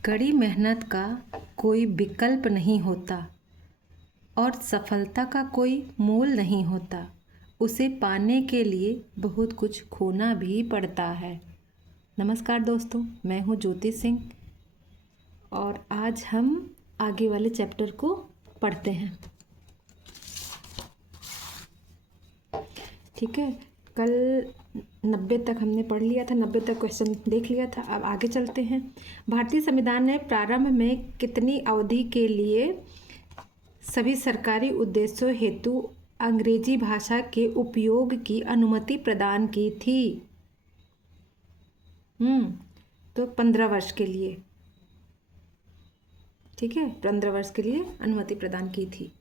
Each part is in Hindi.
कड़ी मेहनत का कोई विकल्प नहीं होता और सफलता का कोई मोल नहीं होता। उसे पाने के लिए बहुत कुछ खोना भी पड़ता है। नमस्कार दोस्तों, मैं हूँ ज्योति सिंह और आज हम आगे वाले चैप्टर को पढ़ते हैं। ठीक है, कल 90 तक हमने पढ़ लिया था, 90 तक क्वेश्चन देख लिया था। अब आगे चलते हैं। भारतीय संविधान ने प्रारंभ में कितनी अवधि के लिए सभी सरकारी उद्देश्यों हेतु अंग्रेजी भाषा के उपयोग की अनुमति प्रदान की थी? तो 15 वर्ष के लिए। ठीक है, 15 वर्ष के लिए अनुमति प्रदान की थी।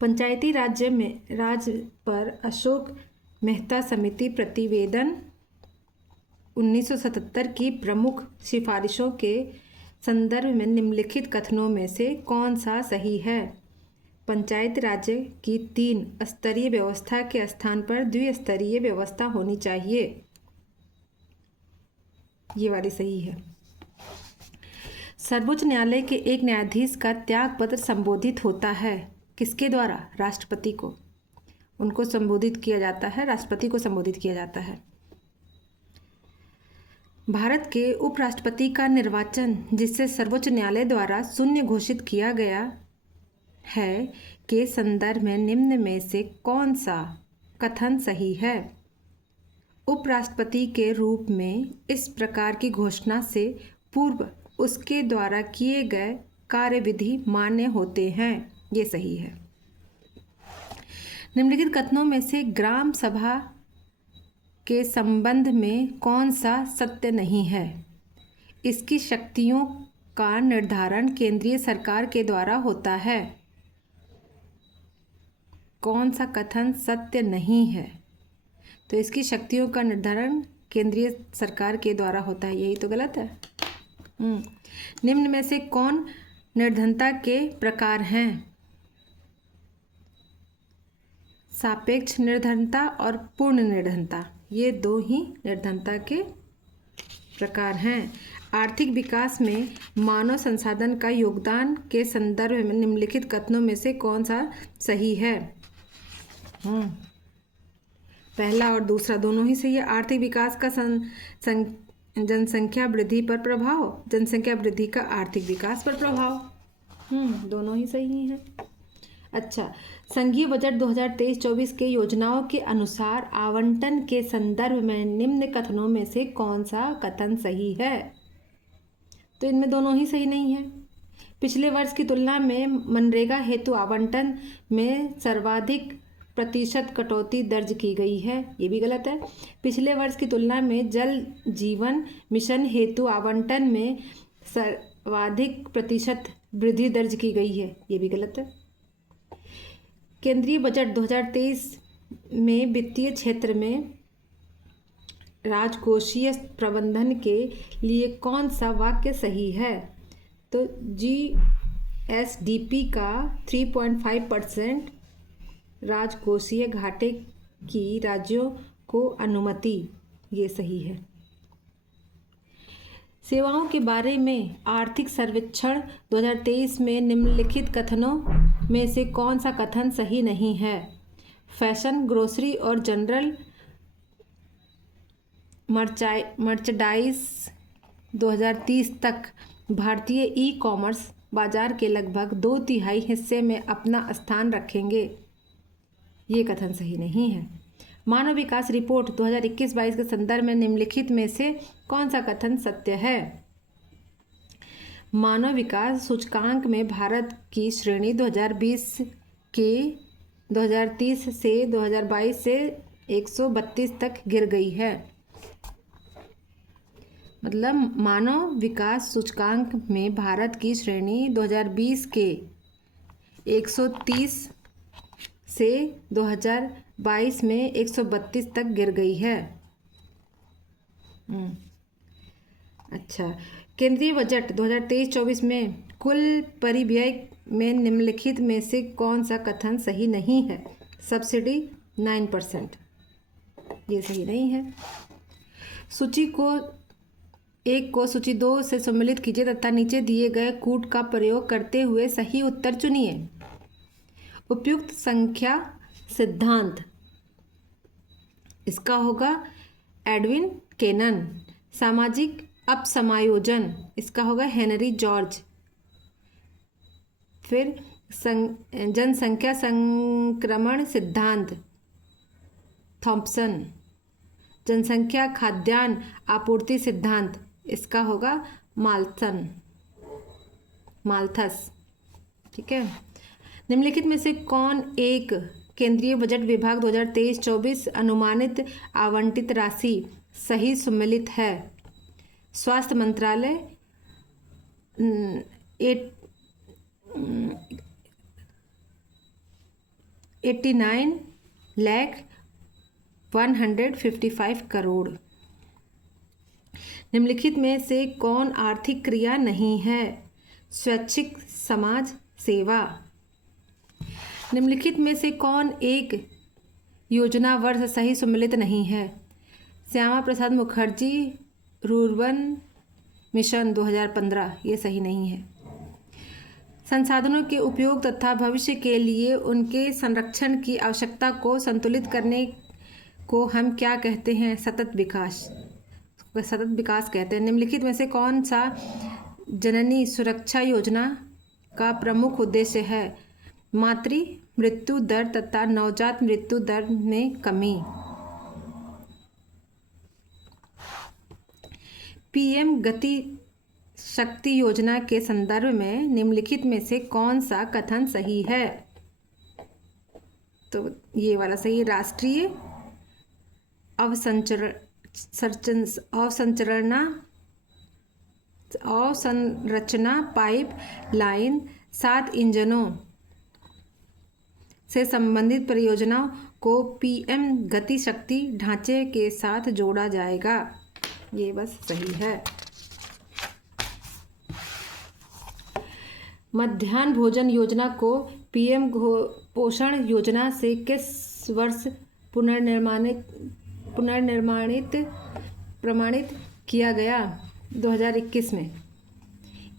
पंचायती राज पर अशोक मेहता समिति प्रतिवेदन 1977 की प्रमुख सिफारिशों के संदर्भ में निम्नलिखित कथनों में से कौन सा सही है? पंचायत राज की 3 स्तरीय व्यवस्था के स्थान पर द्विस्तरीय व्यवस्था होनी चाहिए। ये वाली सही है। सर्वोच्च न्यायालय के एक न्यायाधीश का त्यागपत्र संबोधित होता है किसके द्वारा? राष्ट्रपति को। उनको संबोधित किया जाता है, राष्ट्रपति को संबोधित किया जाता है। भारत के उपराष्ट्रपति का निर्वाचन, जिससे सर्वोच्च न्यायालय द्वारा शून्य घोषित किया गया है, के संदर्भ में निम्न में से कौन सा कथन सही है? उपराष्ट्रपति के रूप में इस प्रकार की घोषणा से पूर्व उसके द्वारा किए गए कार्यविधि मान्य होते हैं। ये सही है। निम्नलिखित कथनों में से ग्राम सभा के संबंध में कौन सा सत्य नहीं है? इसकी शक्तियों का निर्धारण केंद्रीय सरकार के द्वारा होता है। कौन सा कथन सत्य नहीं है? तो इसकी शक्तियों का निर्धारण केंद्रीय सरकार के द्वारा होता है, यही तो गलत है। निम्न में से कौन निर्धनता के प्रकार हैं? सापेक्ष निर्धनता और पूर्ण निर्धनता, ये 2 ही निर्धनता के प्रकार हैं। आर्थिक विकास में मानव संसाधन का योगदान के संदर्भ में निम्नलिखित कथनों में से कौन सा सही है? पहला और दूसरा दोनों ही सही है। आर्थिक विकास का जनसंख्या वृद्धि पर प्रभाव, जनसंख्या वृद्धि का आर्थिक विकास पर प्रभाव, दोनों ही सही हैं। अच्छा, संघीय बजट 2023-24 के योजनाओं के अनुसार आवंटन के संदर्भ में निम्न कथनों में से कौन सा कथन सही है? तो इनमें दोनों ही सही नहीं है। पिछले वर्ष की तुलना में मनरेगा हेतु आवंटन में सर्वाधिक प्रतिशत कटौती दर्ज की गई है, ये भी गलत है। पिछले वर्ष की तुलना में जल जीवन मिशन हेतु आवंटन में सर्वाधिक प्रतिशत वृद्धि दर्ज की गई है, ये भी गलत है। केंद्रीय बजट 2023 में वित्तीय क्षेत्र में राजकोषीय प्रबंधन के लिए कौन सा वाक्य सही है? तो GSDP का 3.5% राजकोषीय घाटे की राज्यों को अनुमति, ये सही है। सेवाओं के बारे में आर्थिक सर्वेक्षण 2023 में निम्नलिखित कथनों में से कौन सा कथन सही नहीं है? फैशन, ग्रोसरी और जनरल मर्चेंडाइज 2030 तक भारतीय ई-कॉमर्स बाजार के लगभग 2/3 हिस्से में अपना स्थान रखेंगे, ये कथन सही नहीं है। मानव विकास रिपोर्ट 2021-22 के संदर्भ में निम्नलिखित में से कौन सा कथन सत्य है? मानव विकास सूचकांक में भारत की श्रेणी 2020 के 2030 से 2022 से 132 तक गिर गई है। मतलब मानव विकास सूचकांक में भारत की श्रेणी 2020 के 130 से 2022 में 132 तक गिर गई है। अच्छा, केंद्रीय बजट 2023-24 में कुल परिव्यय में निम्नलिखित में से कौन सा कथन सही नहीं है? सब्सिडी 9%, ये सही नहीं है। सूची को 1 को सूची 2 से सम्मिलित कीजिए तथा नीचे दिए गए कूट का प्रयोग करते हुए सही उत्तर चुनिए। उपयुक्त संख्या सिद्धांत, इसका होगा एडविन केनन। सामाजिक अपसमायोजन, इसका होगा हेनरी जॉर्ज। फिर जनसंख्या संक्रमण सिद्धांत, थॉम्पसन। जनसंख्या खाद्यान्न आपूर्ति सिद्धांत, इसका होगा माल्थस। ठीक है। निम्नलिखित में से कौन एक केंद्रीय बजट विभाग 2023-24 अनुमानित आवंटित राशि सही सम्मिलित है? स्वास्थ्य मंत्रालय 89,155 करोड़। निम्नलिखित में से कौन आर्थिक क्रिया नहीं है? स्वैच्छिक समाज सेवा। निम्नलिखित में से कौन एक योजना वर्ष सही सम्मिलित नहीं है? श्यामा प्रसाद मुखर्जी रूर्बन मिशन 2015, ये सही नहीं है। संसाधनों के उपयोग तथा भविष्य के लिए उनके संरक्षण की आवश्यकता को संतुलित करने को हम क्या कहते हैं? सतत विकास कहते हैं। निम्नलिखित में से कौन सा जननी सुरक्षा योजना का प्रमुख उद्देश्य है? मातृ मृत्यु दर तथा नवजात मृत्यु दर में कमी। पीएम गति शक्ति योजना के संदर्भ में निम्नलिखित में से कौन सा कथन सही है? तो ये वाला सही है। राष्ट्रीय अवसंरचना पाइप लाइन 7 इंजनों से संबंधित परियोजनाओं को पीएम गति शक्ति ढांचे के साथ जोड़ा जाएगा। ये बस सही है। मध्याह्न भोजन योजना को पीएम पोषण योजना से किस वर्ष प्रमाणित किया गया? 2021 में।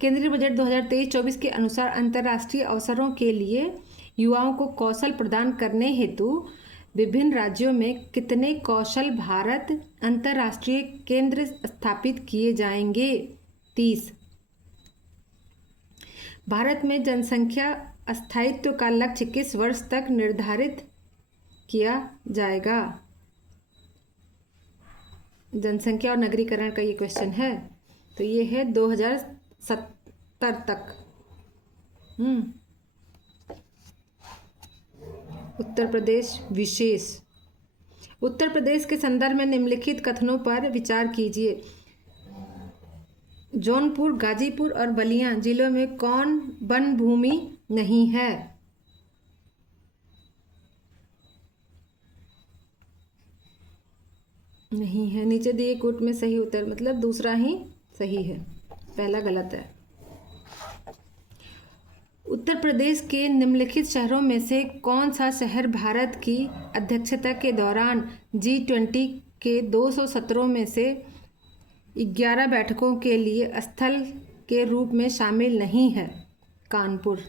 केंद्रीय बजट 2023-24 के अनुसार अंतर्राष्ट्रीय अवसरों के लिए युवाओं को कौशल प्रदान करने हेतु विभिन्न राज्यों में कितने कौशल भारत अंतर्राष्ट्रीय केंद्र स्थापित किए जाएंगे? 30। भारत में जनसंख्या स्थायित्व का लक्ष्य किस वर्ष तक निर्धारित किया जाएगा? जनसंख्या और नगरीकरण का ये क्वेश्चन है, तो ये है 2070 तक। उत्तर प्रदेश विशेष। उत्तर प्रदेश के संदर्भ में निम्नलिखित कथनों पर विचार कीजिए। जौनपुर, गाजीपुर और बलिया जिलों में कौन वन भूमि नहीं है? नहीं है। नीचे दिए कूट में सही उत्तर, मतलब दूसरा ही सही है, पहला गलत है। उत्तर प्रदेश के निम्नलिखित शहरों में से कौन सा शहर भारत की अध्यक्षता के दौरान G20 के 200 सत्रों में से 11 बैठकों के लिए स्थल के रूप में शामिल नहीं है? कानपुर।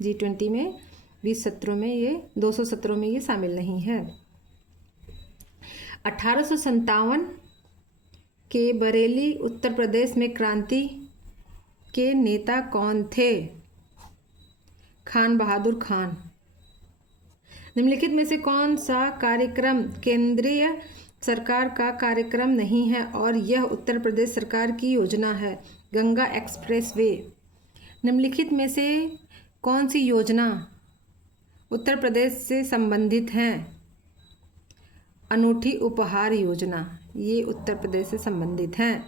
G20 में 20 सत्रों में ये 200 सत्रों में ये शामिल नहीं है। 1857 के बरेली उत्तर प्रदेश में क्रांति के नेता कौन थे? खान बहादुर खान। निम्नलिखित में से कौन सा कार्यक्रम केंद्रीय सरकार का कार्यक्रम नहीं है और यह उत्तर प्रदेश सरकार की योजना है? गंगा एक्सप्रेसवे। निम्नलिखित में से कौन सी योजना उत्तर प्रदेश से संबंधित है? अनूठी उपहार योजना, ये उत्तर प्रदेश से संबंधित है।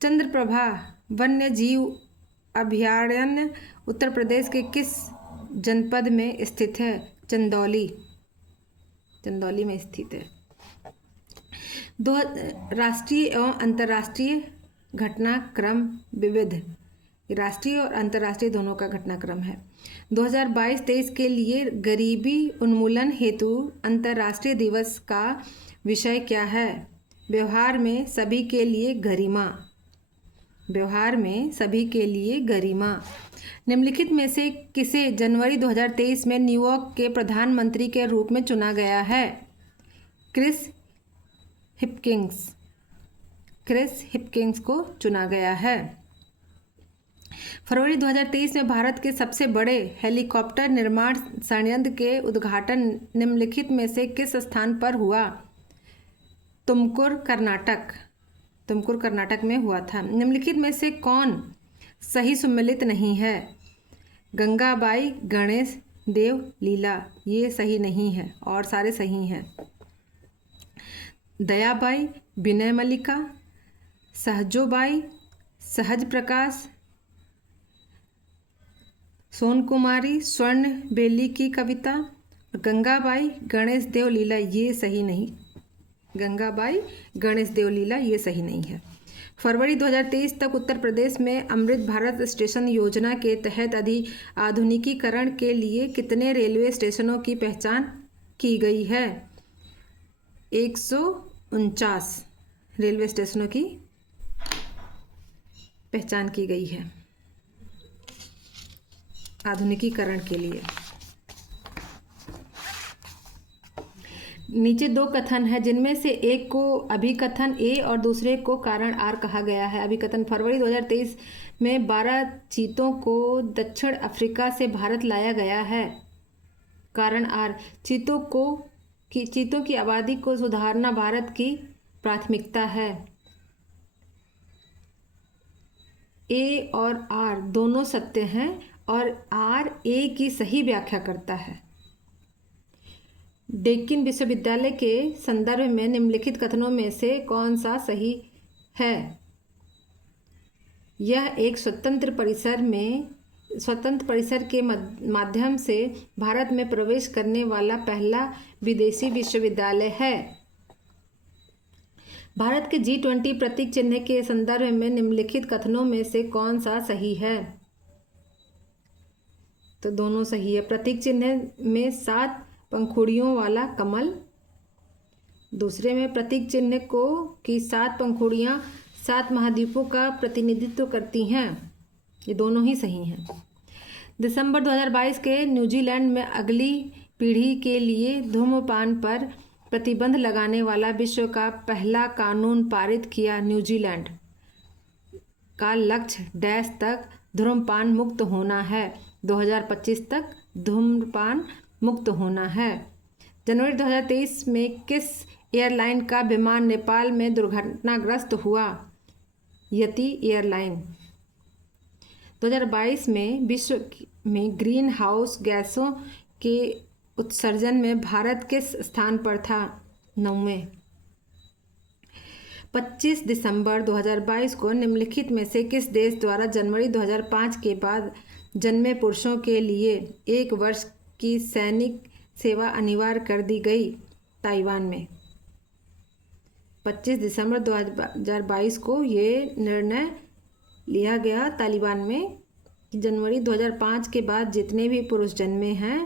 चंद्रप्रभा वन्य जीव अभयारण्य उत्तर प्रदेश के किस जनपद में स्थित है? चंदौली। चंदौली में स्थित है। राष्ट्रीय एवं अंतर्राष्ट्रीय घटनाक्रम विविध, राष्ट्रीय और अंतर्राष्ट्रीय दोनों का घटनाक्रम है। 2022-23 के लिए गरीबी उन्मूलन हेतु अंतर्राष्ट्रीय दिवस का विषय क्या है? व्यवहार में सभी के लिए गरिमा। व्यवहार में सभी के लिए गरिमा। निम्नलिखित में से किसे जनवरी 2023 में न्यूयॉर्क के प्रधानमंत्री के रूप में चुना गया है? Chris Hipkins. क्रिस हिपकिंस को चुना गया है। फरवरी 2023 में भारत के सबसे बड़े हेलीकॉप्टर निर्माण संयंत्र के उद्घाटन निम्नलिखित में से किस स्थान पर हुआ? तुमकुर, कर्नाटक। तुमकुर, कर्नाटक में हुआ था। निम्नलिखित में से कौन सही सुमेलित नहीं है? गंगाबाई, गणेश देव लीला, ये सही नहीं है और सारे सही हैं। दयाबाई, विनय मल्लिका, सहजोबाई, सहज प्रकाश, सोन कुमारी, स्वर्ण बेली की कविता, गंगाबाई, गणेश देव लीला, ये सही नहीं। गंगाबाई, गणेश देव लीला, ये सही नहीं है। फरवरी 2023 तक उत्तर प्रदेश में अमृत भारत स्टेशन योजना के तहत आधुनिकीकरण के लिए कितने रेलवे स्टेशनों की पहचान की गई है? 149 रेलवे स्टेशनों की पहचान की गई है आधुनिकीकरण के लिए। नीचे दो कथन है जिनमें से एक को अभिकथन ए और दूसरे को कारण आर कहा गया है। अभिकथन, फरवरी 2023 में 12 चीतों को दक्षिण अफ्रीका से भारत लाया गया है। कारण आर, चीतों की आबादी को सुधारना भारत की प्राथमिकता है। ए और आर दोनों सत्य हैं और आर ए की सही व्याख्या करता है। डेक्कन विश्वविद्यालय के संदर्भ में निम्नलिखित कथनों में से कौन सा सही है? यह एक स्वतंत्र परिसर के माध्यम से भारत में प्रवेश करने वाला पहला विदेशी विश्वविद्यालय है। भारत के G20 प्रतीक चिन्ह के संदर्भ में निम्नलिखित कथनों में से कौन सा सही है? तो दोनों सही है। प्रतीक चिन्ह में 7 पंखुड़ियों वाला कमल, दूसरे में प्रतीक चिन्ह को की 7 पंखुड़ियाँ 7 महाद्वीपों का प्रतिनिधित्व करती हैं। ये दोनों ही सही हैं। दिसंबर 2022 के न्यूजीलैंड में अगली पीढ़ी के लिए धूम्रपान पर प्रतिबंध लगाने वाला विश्व का पहला कानून पारित किया। न्यूजीलैंड का लक्ष्य डैश तक धूम्रपान मुक्त होना है। 2025 तक धूम्रपान मुक्त होना है। जनवरी 2023 में किस एयरलाइन का विमान नेपाल में दुर्घटनाग्रस्त हुआ? यति एयरलाइन। 2022 में विश्व में ग्रीन हाउस गैसों के उत्सर्जन में भारत किस स्थान पर था? 9वें। 25 दिसंबर 2022 को निम्नलिखित में से किस देश द्वारा जनवरी 2005 के बाद जन्मे पुरुषों के लिए 1 वर्ष की सैनिक सेवा अनिवार्य कर दी गई? ताइवान में। 25 दिसंबर 2022 को ये निर्णय लिया गया तालिबान में कि जनवरी 2005 के बाद जितने भी पुरुष जन्मे हैं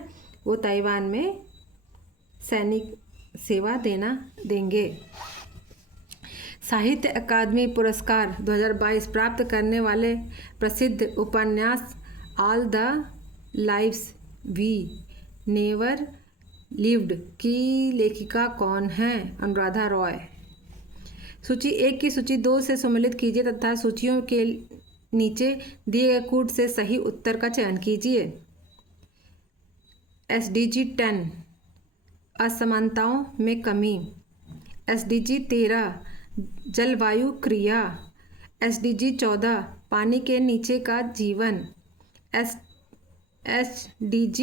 वो ताइवान में सैनिक सेवा देंगे। साहित्य अकादमी पुरस्कार 2022 प्राप्त करने वाले प्रसिद्ध उपन्यास all the lives we never lived की लेखिका कौन है? अनुराधा रॉय। सूची 1 की सूची 2 से सम्मिलित कीजिए तथा सूचियों के नीचे दिए गए कूट से सही उत्तर का चयन कीजिए। SDG 10 असमानताओं में कमी, SDG 13 जलवायु क्रिया, SDG 14 पानी के नीचे का जीवन, SDG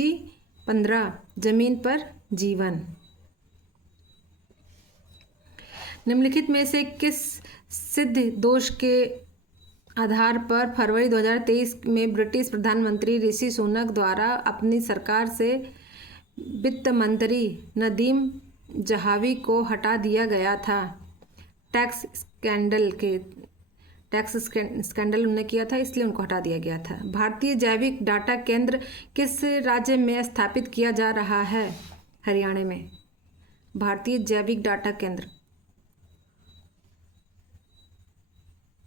15 जमीन पर जीवन। निम्नलिखित में से किस सिद्ध दोष के आधार पर फरवरी 2023 में ब्रिटिश प्रधानमंत्री ऋषि सुनक द्वारा अपनी सरकार से वित्त मंत्री नदीम जहावी को हटा दिया गया था? टैक्स स्कैंडल उन्होंने किया था इसलिए उनको हटा दिया गया था। भारतीय जैविक डाटा केंद्र किस राज्य में स्थापित किया जा रहा है? हरियाणा में। भारतीय जैविक डाटा केंद्र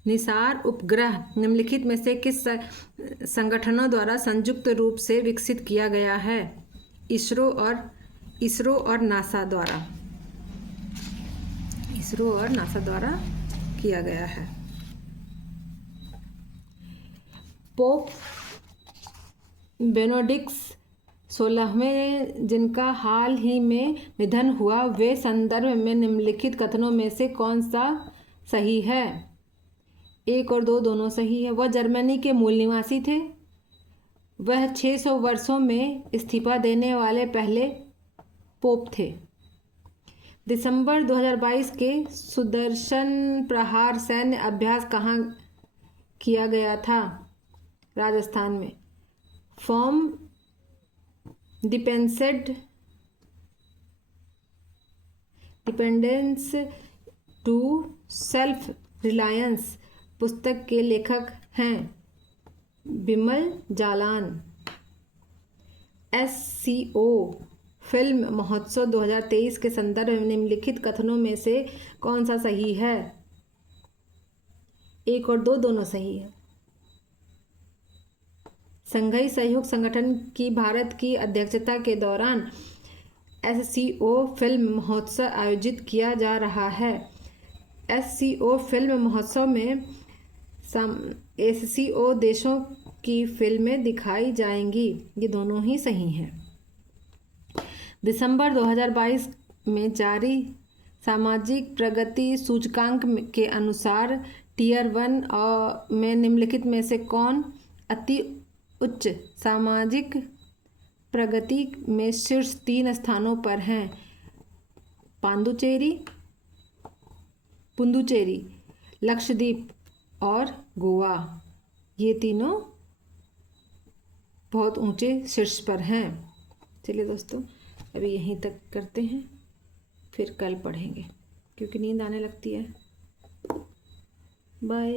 निसार उपग्रह निम्नलिखित में से किस संगठनों द्वारा संयुक्त रूप से विकसित किया गया है? इसरो और नासा द्वारा। इसरो और नासा द्वारा किया गया है। पोप बेनेडिक्ट 16वें जिनका हाल ही में निधन हुआ, वे संदर्भ में निम्नलिखित कथनों में से कौन सा सही है? 1 और 2 दोनों सही है। वह जर्मनी के मूल निवासी थे। वह 600 वर्षों में इस्तीफा देने वाले पहले पोप थे। दिसंबर 2022 के सुदर्शन प्रहार सैन्य अभ्यास कहाँ किया गया था? राजस्थान में। From dependence to self reliance पुस्तक के लेखक हैं बिमल जालान। SCO फिल्म महोत्सव 2023 के संदर्भ में निम्नलिखित कथनों में से कौन सा सही है? 1 और 2 दोनों सही है। संघीय सहयोग संगठन की भारत की अध्यक्षता के दौरान SCO फिल्म महोत्सव आयोजित किया जा रहा है। SCO फिल्म महोत्सव में SCO देशों की फिल्में दिखाई जाएंगी। ये दोनों ही सही हैं। दिसंबर 2022 में जारी सामाजिक प्रगति सूचकांक के अनुसार टियर 1 में निम्नलिखित में से कौन अति उच्च सामाजिक प्रगति में शीर्ष 3 स्थानों पर हैं? पुडुचेरी, लक्षद्वीप और गोवा। ये तीनों बहुत ऊंचे शीर्ष पर हैं। चलिए दोस्तों, अभी यहीं तक करते हैं, फिर कल पढ़ेंगे क्योंकि नींद आने लगती है। बाय।